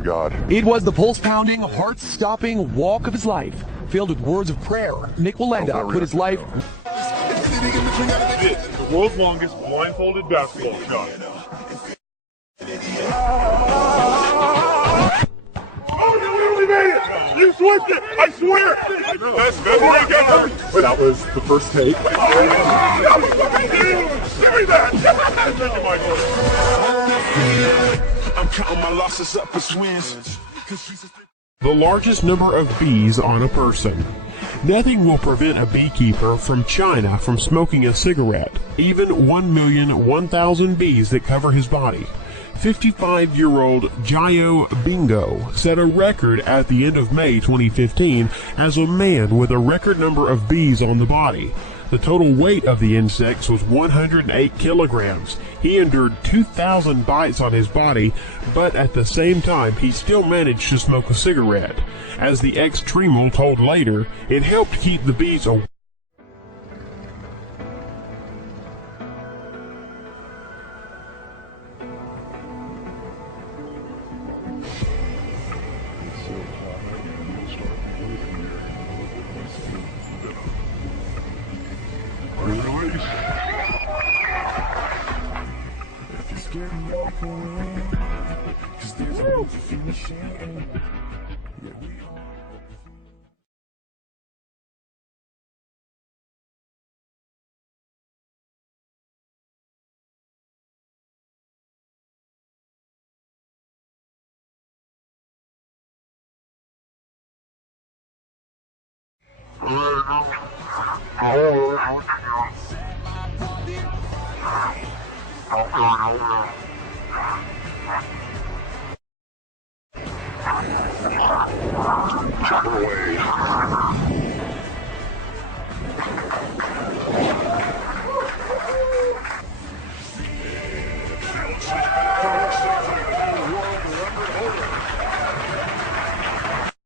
you, God. It was the pulse-pounding, heart-stopping walk of his life. Filled with words of prayer, Nick Wallenda put his life... The world's longest blindfolded basketball shot. Oh, we made it! You swiped it! I swear! Best work ever! But that was the first take. Give me that! Thank you, Michael. I'm counting my losses up as wins. The largest number of bees on a person. Nothing will prevent a beekeeper from China from smoking a cigarette, even 1,001,000 bees that cover his body. 55-year-old Jayo Bingo set a record at the end of May 2015 as a man with a record number of bees on the body. The total weight of the insects was 108 kilograms. He endured 2,000 bites on his body, but at the same time he still managed to smoke a cigarette. As the ex-Tremel told later, it helped keep the bees away.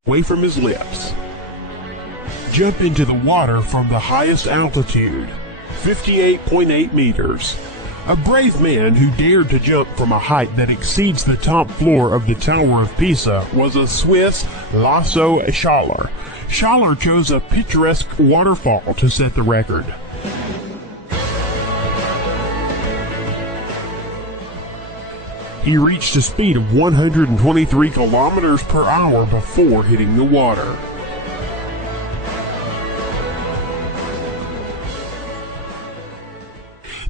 Away from his lips. Jump into the water from the highest altitude, 58.8 meters. A brave man who dared to jump from a height that exceeds the top floor of the Tower of Pisa was a Swiss Lasso Schaller. Schaller chose a picturesque waterfall to set the record. He reached a speed of 123 kilometers per hour before hitting the water.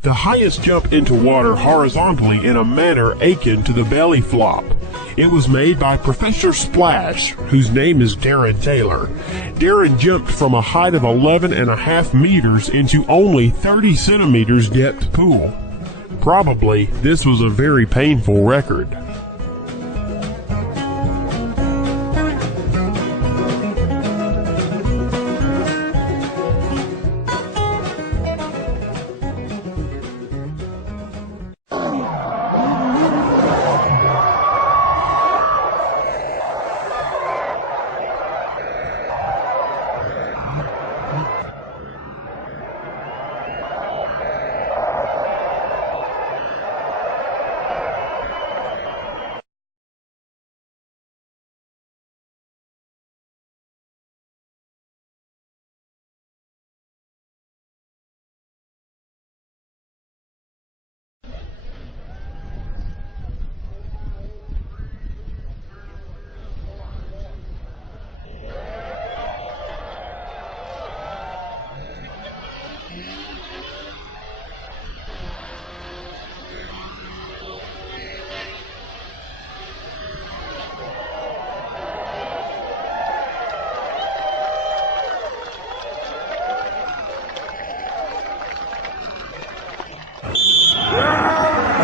The highest jump into water horizontally in a manner akin to the belly flop. It was made by Professor Splash, whose name is Darren Taylor. Darren jumped from a height of 11.5 meters into only 30 centimeters depth pool. Probably, this was a very painful record.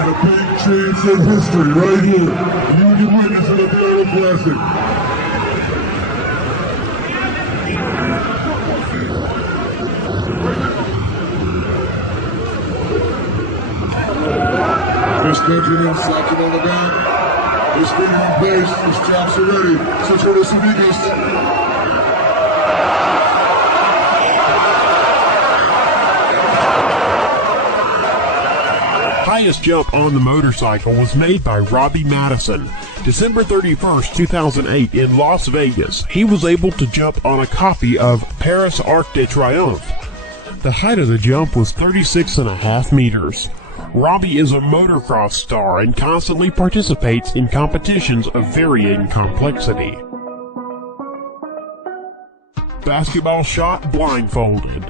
A big change in history right here. You can witness it at the Auto Classic. This Benjamin slapped it on the back. This thing on base. His chops are ready. So for los amigos. Highest jump on the motorcycle was made by Robbie Madison. December 31st, 2008 in Las Vegas, he was able to jump on a copy of Paris Arc de Triomphe. The height of the jump was 36.5 meters. Robbie is a motocross star and constantly participates in competitions of varying complexity. Basketball shot blindfolded.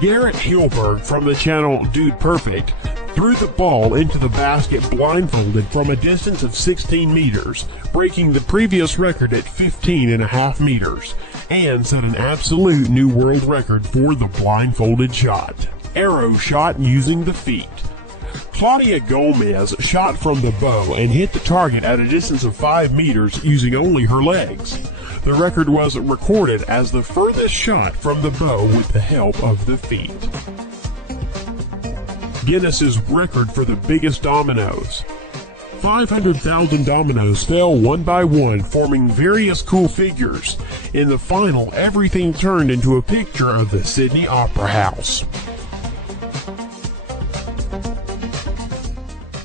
Garrett Hilberg from the channel Dude Perfect threw the ball into the basket blindfolded from a distance of 16 meters, breaking the previous record at 15.5 meters, and set an absolute new world record for the blindfolded shot. Arrow shot using the feet. Claudia Gomez shot from the bow and hit the target at a distance of 5 meters using only her legs. The record was recorded as the furthest shot from the bow with the help of the feet. Guinness's record for the biggest dominoes. 500,000 dominoes fell one by one, forming various cool figures. In the final, everything turned into a picture of the Sydney Opera House.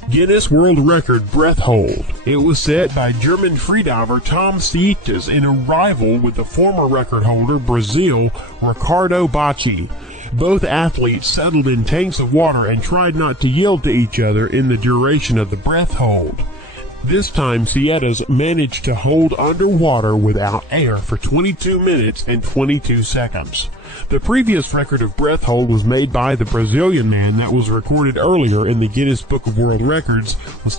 Guinness World Record breath hold. It was set by German freediver Tom Sietes in a rival with the former record holder, Brazil, Ricardo Bacci. Both athletes settled in tanks of water and tried not to yield to each other in the duration of the breath hold. This time, Sietes managed to hold underwater without air for 22 minutes and 22 seconds. The previous record of breath hold was made by the Brazilian man that was recorded earlier in the Guinness Book of World Records was